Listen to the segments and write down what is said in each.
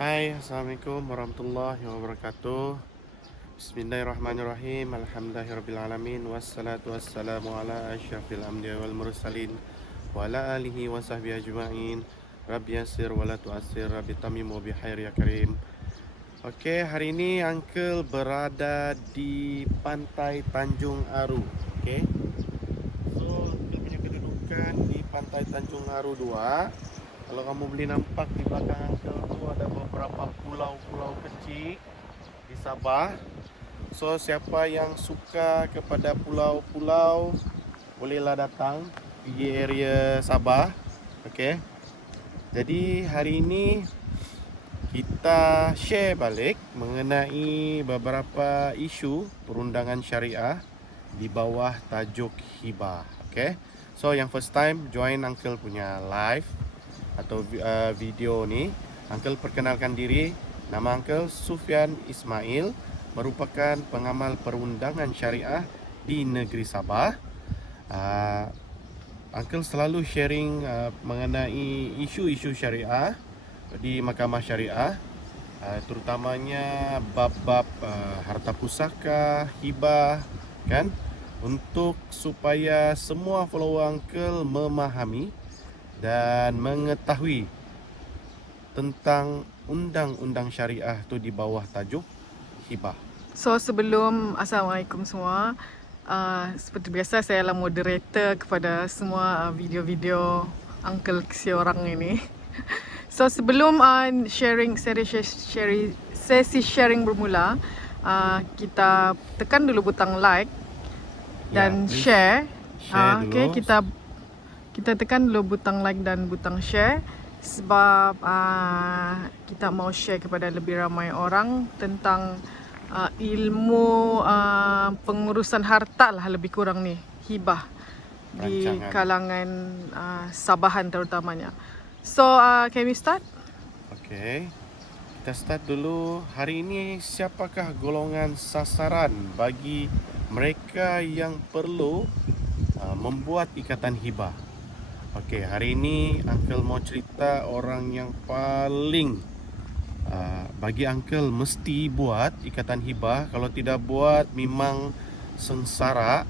Hai, Assalamualaikum warahmatullahi wabarakatuh. Bismillahirrahmanirrahim. Alhamdulillahirrabbilalamin. Wassalatu wassalamu ala asyrafil anbiya wal mursalin wa ala alihi wa sahbihi ajma'in. Rabbi yassir wa la tu'assir, Rabbi tamim wa bihair ya karim. Okey, hari ini Uncle berada di Pantai Tanjung Aru. Okey. So, Uncle punya kedudukan di Pantai Tanjung Aru 2. Kalau kamu boleh nampak di belakang Uncle tu ada beberapa pulau-pulau kecil di Sabah. So siapa yang suka kepada pulau-pulau bolehlah datang di area Sabah. Okey. Jadi hari ini kita share balik mengenai beberapa isu perundangan syariah di bawah tajuk hibah. Okey. So yang first time join Uncle punya live atau video ni, Uncle perkenalkan diri. Nama Uncle Sufyan Ismail, merupakan pengamal perundangan syariah di negeri Sabah. Uncle selalu sharing mengenai isu-isu syariah di mahkamah syariah, terutamanya bab-bab harta pusaka, hibah, kan, untuk supaya semua follower Uncle memahami dan mengetahui tentang undang-undang syariah tu di bawah tajuk hibah. So Assalamualaikum semua. Seperti biasa saya adalah moderator kepada semua video-video Uncle seorang ini. So sebelum sesi sharing bermula, kita tekan dulu butang like dan share. Okay, kita tekan dulu butang like dan butang share sebab kita mau share kepada lebih ramai orang tentang ilmu pengurusan harta lah, lebih kurang ni, hibah di kalangan Sabahan terutamanya. So can we start? Okay, kita start dulu. Hari ini siapakah golongan sasaran bagi mereka yang perlu membuat ikatan hibah? Okey, hari ini Uncle mau cerita orang yang paling bagi Uncle mesti buat ikatan hibah. Kalau tidak buat memang sengsara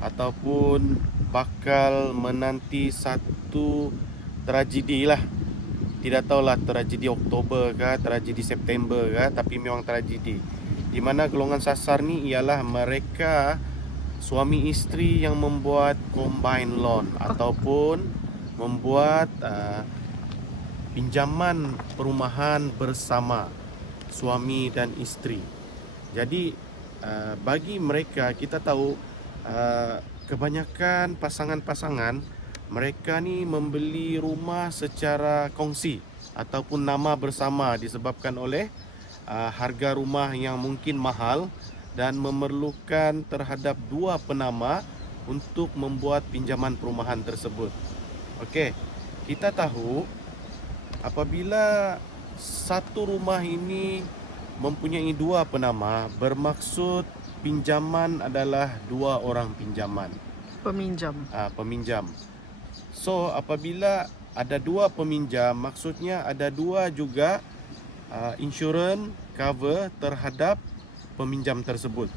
ataupun bakal menanti satu tragedi lah. Tidak tahulah tragedi Oktober ke, tragedi September ke, tapi memang tragedi. Di mana golongan sasar ni ialah mereka suami isteri yang membuat combined loan ataupun membuat pinjaman perumahan bersama suami dan isteri. Jadi bagi mereka, kita tahu kebanyakan pasangan-pasangan mereka ni membeli rumah secara kongsi ataupun nama bersama disebabkan oleh harga rumah yang mungkin mahal dan memerlukan terhadap dua penama untuk membuat pinjaman perumahan tersebut. Okey, kita tahu apabila satu rumah ini mempunyai dua penama, bermaksud pinjaman adalah dua orang peminjam. So apabila ada dua peminjam, maksudnya ada dua juga insurans cover terhadap peminjam tersebut.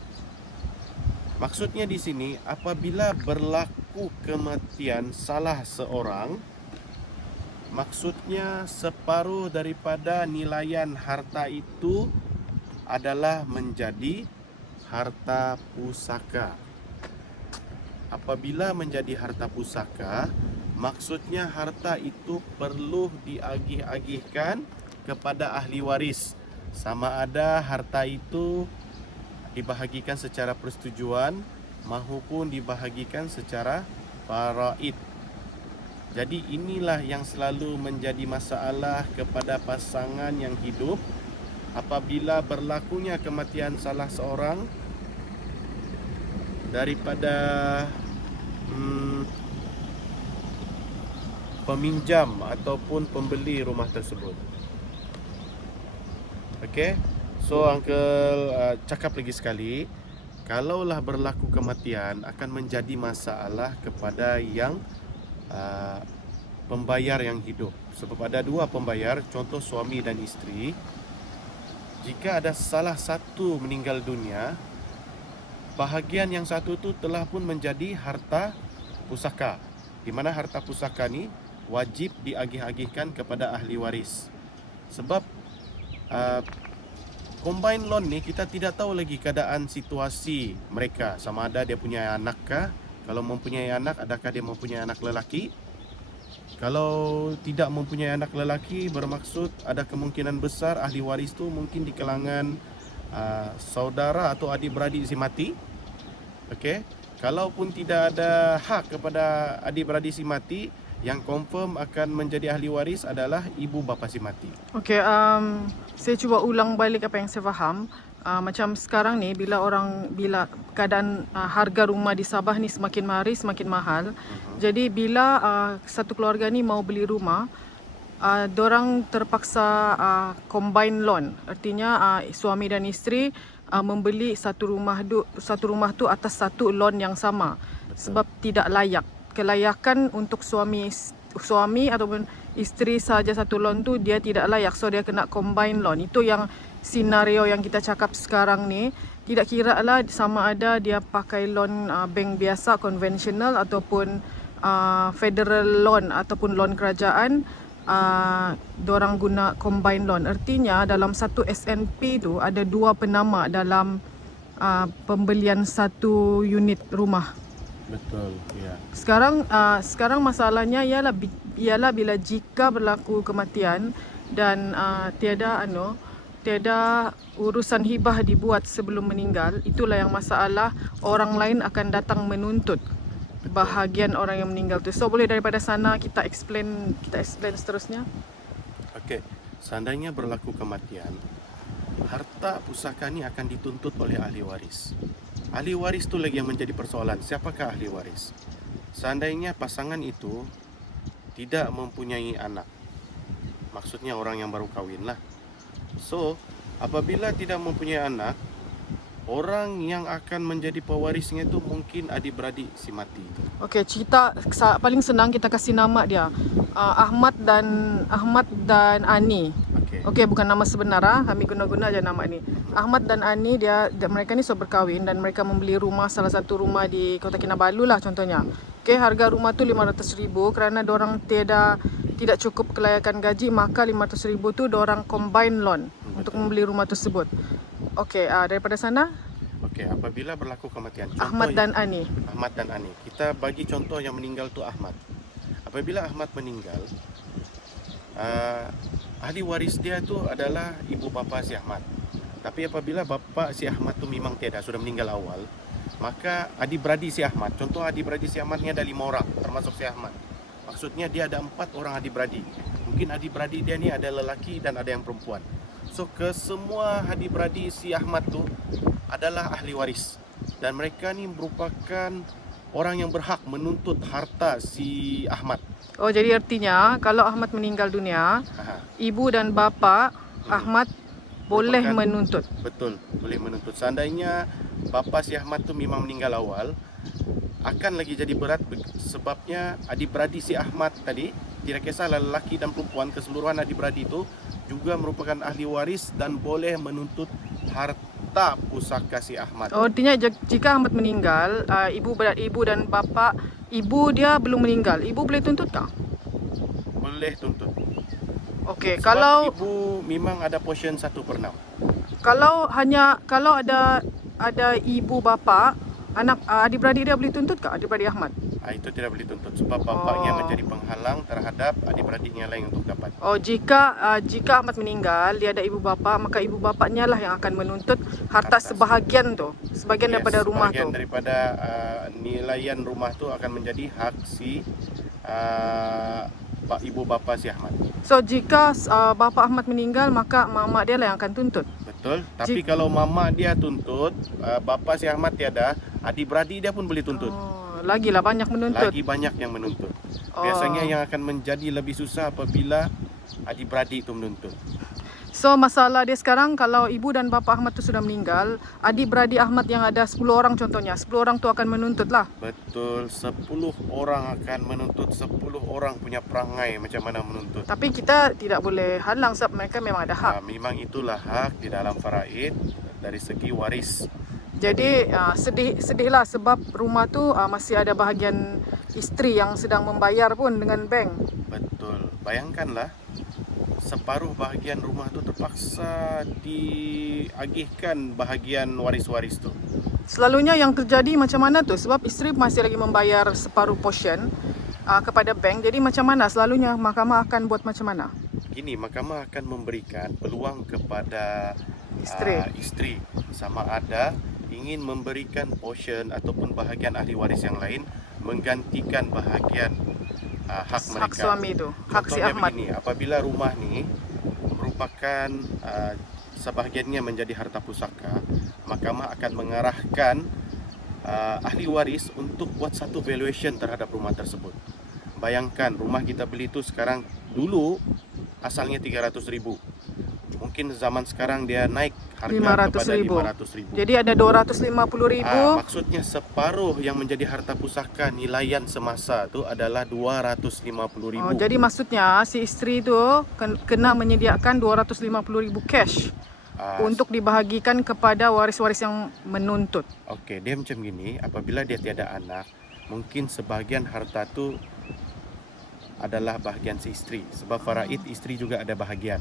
Maksudnya di sini, apabila berlaku kematian salah seorang, maksudnya separuh daripada nilaian harta itu adalah menjadi harta pusaka. Apabila menjadi harta pusaka, maksudnya harta itu perlu diagih-agihkan kepada ahli waris. Sama ada harta itu dibahagikan secara persetujuan maupun dibahagikan secara faraid. Jadi inilah yang selalu menjadi masalah kepada pasangan yang hidup. Apabila berlakunya kematian salah seorang daripada peminjam ataupun pembeli rumah tersebut. Okey. So Uncle cakap lagi sekali, kalaulah berlaku kematian akan menjadi masalah kepada yang pembayar yang hidup. Sebab ada dua pembayar, contoh suami dan isteri. Jika ada salah satu meninggal dunia, bahagian yang satu itu telah pun menjadi harta pusaka, di mana harta pusaka ni wajib diagih-agihkan kepada ahli waris. Sebab combine loan ni kita tidak tahu lagi keadaan situasi mereka, sama ada dia punya anak kah, kalau mempunyai anak adakah dia mempunyai anak lelaki. Kalau tidak mempunyai anak lelaki, bermaksud ada kemungkinan besar ahli waris tu mungkin di kalangan saudara atau adik-beradik si mati. Okey, kalaupun tidak ada hak kepada adik-beradik si mati, yang confirm akan menjadi ahli waris adalah ibu bapa si mati. Okey, saya cuba ulang balik apa yang saya faham. Macam sekarang ni bila keadaan harga rumah di Sabah ni semakin hari semakin mahal. Jadi bila satu keluarga ni mau beli rumah, dorang terpaksa combine loan. Artinya suami dan isteri membeli satu rumah tu atas satu loan yang sama. Sebab tidak layak. Kelayakan untuk suami ataupun isteri saja satu loan tu dia tidak layak, so dia kena combine loan. Itu yang senario yang kita cakap sekarang ni. Tidak kira lah sama ada dia pakai loan bank biasa konvensional ataupun federal loan ataupun loan kerajaan, dorang guna combine loan. Artinya dalam satu SNP tu ada dua penama dalam pembelian satu unit rumah. Betul, ya. Sekarang masalahnya ialah bila jika berlaku kematian dan tiada urusan hibah dibuat sebelum meninggal, itulah yang masalah. Orang lain akan datang menuntut bahagian orang yang meninggal tu. So boleh daripada sana kita explain seterusnya. Okey, seandainya berlaku kematian, harta pusaka ni akan dituntut oleh ahli waris. Ahli waris tu lagi yang menjadi persoalan, siapakah ahli waris? Seandainya pasangan itu tidak mempunyai anak, maksudnya orang yang baru kahwin lah. So, apabila tidak mempunyai anak, orang yang akan menjadi pewarisnya itu mungkin adik-beradik si mati. Okey, cerita paling senang kita kasih nama dia. Ahmad dan Ani. Okey, bukan nama sebenar, kami guna-guna aja nama ni. Ahmad dan Ani mereka ni sudah berkahwin dan mereka membeli rumah, salah satu rumah di Kota Kinabalu lah contohnya. Okey, harga rumah tu 500,000 kerana dorang tidak cukup kelayakan gaji, maka 500,000 tu dorang combine loan untuk membeli rumah tersebut. Okey, daripada sana. Okey, apabila berlaku kematian, Ahmad dan Ani. Kita bagi contoh yang meninggal tu Ahmad. Apabila Ahmad meninggal, ahli waris dia tu adalah ibu bapa si Ahmad. Tapi apabila bapa si Ahmad tu memang tiada, sudah meninggal awal, maka adik-beradik si Ahmad, contoh adik-beradik si Ahmad ni ada 5 orang termasuk si Ahmad. Maksudnya dia ada 4 orang adik-beradik. Mungkin adik-beradik dia ni ada lelaki dan ada yang perempuan. So kesemua adik-beradik si Ahmad tu adalah ahli waris. Dan mereka ni merupakan orang yang berhak menuntut harta si Ahmad. Oh, jadi artinya kalau Ahmad meninggal dunia, ibu dan bapa Ahmad boleh menuntut. Betul, boleh menuntut. Seandainya bapa si Ahmad tu memang meninggal awal, akan lagi jadi berat sebabnya adik-beradik si Ahmad tadi, tidak kisahlah lelaki dan perempuan, keseluruhan adik-beradik itu juga merupakan ahli waris dan boleh menuntut harta pusaka si Ahmad. Oh, artinya jika Ahmad meninggal, ibu dan bapa, ibu dia belum meninggal, ibu boleh tuntut tak? Boleh tuntut. Okey, sebab kalau ibu memang ada portion 1/6. Kalau ada ibu bapa, adik-beradik dia boleh tuntut tak adik-beradik Ahmad? Itu tidak boleh tuntut sebab bapaknya menjadi penghalang terhadap adik-beradiknya lain untuk dapat. Oh, jika Ahmad meninggal, dia ada ibu bapa, maka ibu bapanya lah yang akan menuntut harta sebahagian tu, sebahagian daripada rumah tu. Sebahagian daripada nilaian rumah tu akan menjadi hak si ibu bapa si Ahmad. So jika bapa Ahmad meninggal, maka mak dia lah yang akan tuntut. Betul. Tapi kalau mama dia tuntut, bapa si Ahmad tiada, adik-beradik dia pun boleh tuntut. Lagilah banyak menuntut. Lagi banyak yang menuntut. Biasanya yang akan menjadi lebih susah apabila adik-beradik itu menuntut. So masalah dia sekarang, kalau ibu dan bapa Ahmad tu sudah meninggal, adik-beradik Ahmad yang ada 10 orang contohnya, 10 orang tu akan menuntut lah. Betul, 10 orang akan menuntut 10 orang punya perangai macam mana menuntut. Tapi kita tidak boleh halang sebab mereka memang ada hak. Memang itulah hak di dalam faraid dari segi waris. Jadi sedihlah sebab rumah tu masih ada bahagian isteri yang sedang membayar pun dengan bank. Betul, bayangkanlah separuh bahagian rumah tu terpaksa diagihkan bahagian waris-waris tu. Selalunya yang terjadi macam mana tu? Sebab isteri masih lagi membayar separuh portion kepada bank. Jadi macam mana selalunya mahkamah akan buat macam mana? Gini, mahkamah akan memberikan peluang kepada isteri sama ada ingin memberikan portion ataupun bahagian ahli waris yang lain menggantikan bahagian hak mereka. Hak suami itu, hak si Ahmad. Begini, apabila rumah ni merupakan sebahagiannya menjadi harta pusaka, mahkamah akan mengarahkan ahli waris untuk buat satu valuation terhadap rumah tersebut. Bayangkan rumah kita beli tu sekarang, dulu asalnya 300,000. Mungkin zaman sekarang dia naik harga kepada 500,000. Jadi ada 250,000. Maksudnya separuh yang menjadi harta pusaka nilaian semasa tu adalah 250,000. Jadi maksudnya si isteri tu kena menyediakan 250,000 cash untuk dibahagikan kepada waris-waris yang menuntut. Okey, dia macam gini, apabila dia tiada anak, mungkin sebahagian harta tu adalah bahagian si isteri. Sebab faraid isteri juga ada bahagian.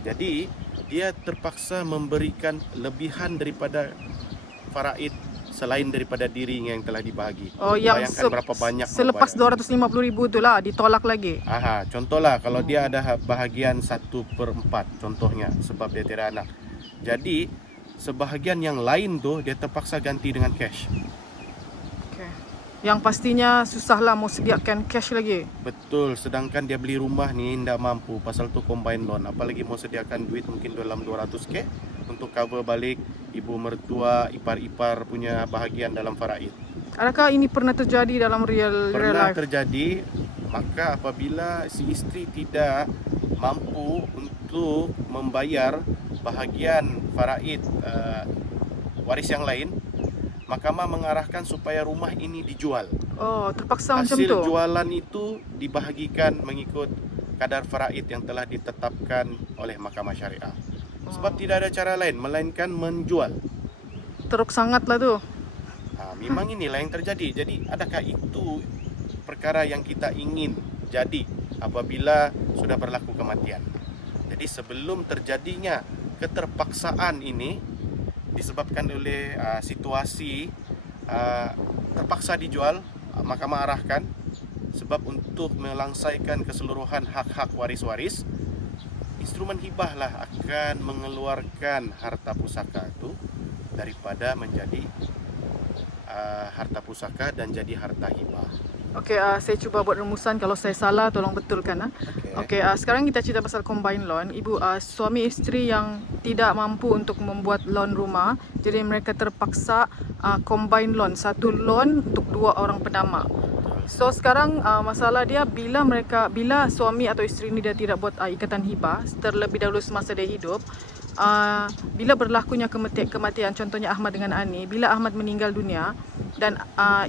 Jadi dia terpaksa memberikan lebihan daripada faraid selain daripada dirinya yang telah dibahagi. Yang bayangkan berapa banyak selepas 250,000 tu lah ditolak lagi. Contohlah kalau dia ada bahagian 1/4 contohnya sebab dia tidak anak. Jadi sebahagian yang lain tu dia terpaksa ganti dengan cash. Yang pastinya susahlah mau sediakan cash lagi. Betul, sedangkan dia beli rumah ni tidak mampu pasal tu combine loan. Apalagi mau sediakan duit mungkin dalam 200k untuk cover balik ibu mertua, ipar-ipar punya bahagian dalam faraid. Adakah ini pernah terjadi dalam real life? Pernah terjadi, maka apabila si isteri tidak mampu untuk membayar bahagian faraid waris yang lain, mahkamah mengarahkan supaya rumah ini dijual. Terpaksa macam tu. Hasil jualan itu dibahagikan mengikut kadar faraid yang telah ditetapkan oleh mahkamah syariah. Sebab tidak ada cara lain melainkan menjual. Teruk sangatlah tu. Memang inilah yang terjadi. Jadi adakah itu perkara yang kita ingin jadi apabila sudah berlaku kematian? Jadi sebelum terjadinya keterpaksaan ini disebabkan oleh situasi terpaksa dijual, mahkamah arahkan sebab untuk melangsaikan keseluruhan hak-hak waris-waris, instrumen hibah lah akan mengeluarkan harta pusaka itu daripada menjadi harta pusaka dan jadi harta hibah. Saya cuba buat rumusan, kalau saya salah tolong betulkan. Sekarang kita cerita pasal combine loan. Ibu, suami isteri yang tidak mampu untuk membuat loan rumah, jadi mereka terpaksa combine loan, satu loan untuk dua orang pendama. So sekarang masalah dia bila suami atau isteri ni dia tidak buat ikatan hibah terlebih dahulu semasa dia hidup, bila berlakunya kematian, contohnya Ahmad dengan Ani, bila Ahmad meninggal dunia dan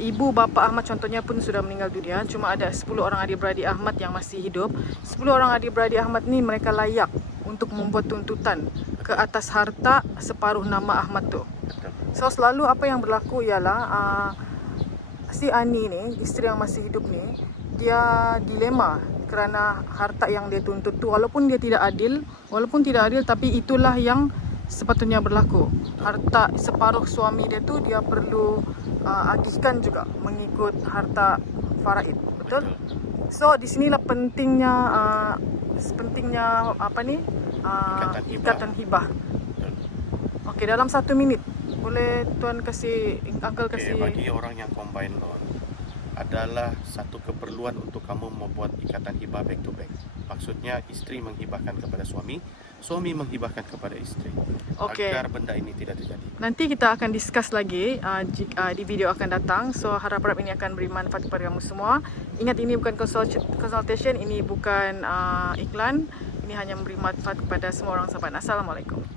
ibu bapa Ahmad contohnya pun sudah meninggal dunia, cuma ada 10 orang adik-beradik Ahmad yang masih hidup. 10 orang adik-beradik Ahmad ni mereka layak untuk membuat tuntutan ke atas harta separuh nama Ahmad tu. So selalu apa yang berlaku ialah si Ani ni, isteri yang masih hidup ni, dia dilema kerana harta yang dia tuntut tu walaupun tidak adil tapi itulah yang sepatutnya berlaku. Harta separuh suami dia tu dia perlu agihkan juga mengikut harta faraid. Betul? So di sinilah pentingnya ikatan hibah. Dalam 1 minit boleh tuan uncle kasih. Bagi orang yang combine loan adalah satu keperluan untuk kamu membuat ikatan hibah back to back. Maksudnya isteri menghibahkan kepada suami, suami menghibahkan kepada isteri. Agar benda ini tidak terjadi. Nanti kita akan discuss lagi di video akan datang. So harap-harap ini akan beri manfaat kepada kamu semua. Ingat, ini bukan consultation, ini bukan iklan. Ini ini hanya memberi manfaat kepada semua orang Saban. Assalamualaikum.